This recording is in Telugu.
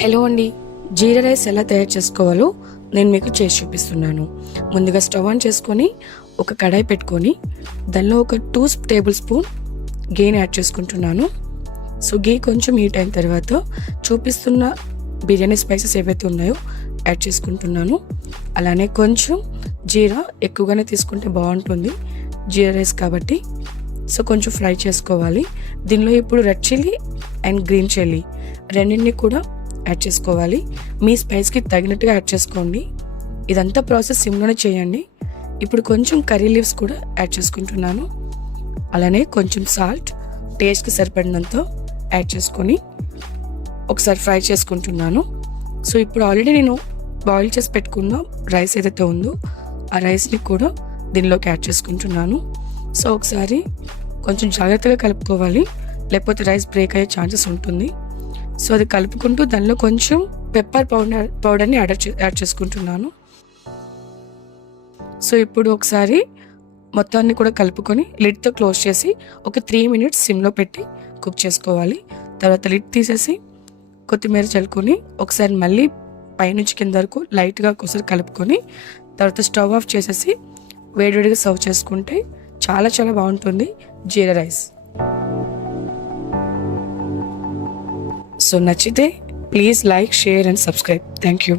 హలో అండి, జీరా రైస్ ఎలా తయారు చేసుకోవాలో నేను మీకు చేసి చూపిస్తున్నాను. ముందుగా స్టవ్ ఆన్ చేసుకొని ఒక కడాయి పెట్టుకొని దానిలో ఒక 2 టేబుల్ స్పూన్ గీని యాడ్ చేసుకుంటున్నాను. సో గీ కొంచెం హీట్ అయిన తర్వాత చూపిస్తున్న బిర్యానీ స్పైసెస్ ఏవైతే ఉన్నాయో యాడ్ చేసుకుంటున్నాను. అలానే కొంచెం జీరా ఎక్కువగానే తీసుకుంటే బాగుంటుంది, జీరా రైస్ కాబట్టి. సో కొంచెం ఫ్రై చేసుకోవాలి. దీనిలో ఇప్పుడు red chilli and green chilli రెండింటిని కూడా యాడ్ చేసుకోవాలి. మీ స్పైస్కి తగినట్టుగా యాడ్ చేసుకోండి. ఇదంతా ప్రాసెస్ సిమ్లోనే చేయండి. ఇప్పుడు కొంచెం కర్రీ లీవ్స్ కూడా యాడ్ చేసుకుంటున్నాను. అలానే కొంచెం సాల్ట్ టేస్ట్కి సరిపడినంత యాడ్ చేసుకొని ఒకసారి ఫ్రై చేసుకుంటున్నాను. సో ఇప్పుడు ఆల్రెడీ నేను బాయిల్ చేసి పెట్టుకున్న రైస్ ఏదైతే ఉందో ఆ రైస్ని కూడా దీనిలోకి యాడ్ చేసుకుంటున్నాను. సో ఒకసారి కొంచెం జాగ్రత్తగా కలుపుకోవాలి, లేకపోతే రైస్ బ్రేక్ అయ్యే ఛాన్సెస్ ఉంటుంది. సో అది కలుపుకుంటూ దానిలో కొంచెం పెప్పర్ పౌడర్ని యాడ్ చేసుకుంటున్నాను. సో ఇప్పుడు ఒకసారి మొత్తాన్ని కూడా కలుపుకొని లిడ్తో క్లోజ్ చేసి ఒక 3 మినిట్స్ సిమ్లో పెట్టి కుక్ చేసుకోవాలి. తర్వాత లిడ్ తీసేసి కొత్తిమీర చల్లుకొని ఒకసారి మళ్ళీ పైనుంచి కింద వరకు లైట్గా ఒకసారి కలుపుకొని తర్వాత స్టవ్ ఆఫ్ చేసేసి వేడివేడిగా సర్వ్ చేసుకుంటే చాలా చాలా బాగుంటుంది జీరా రైస్. సో నచ్చితే please like, share and subscribe. Thank you.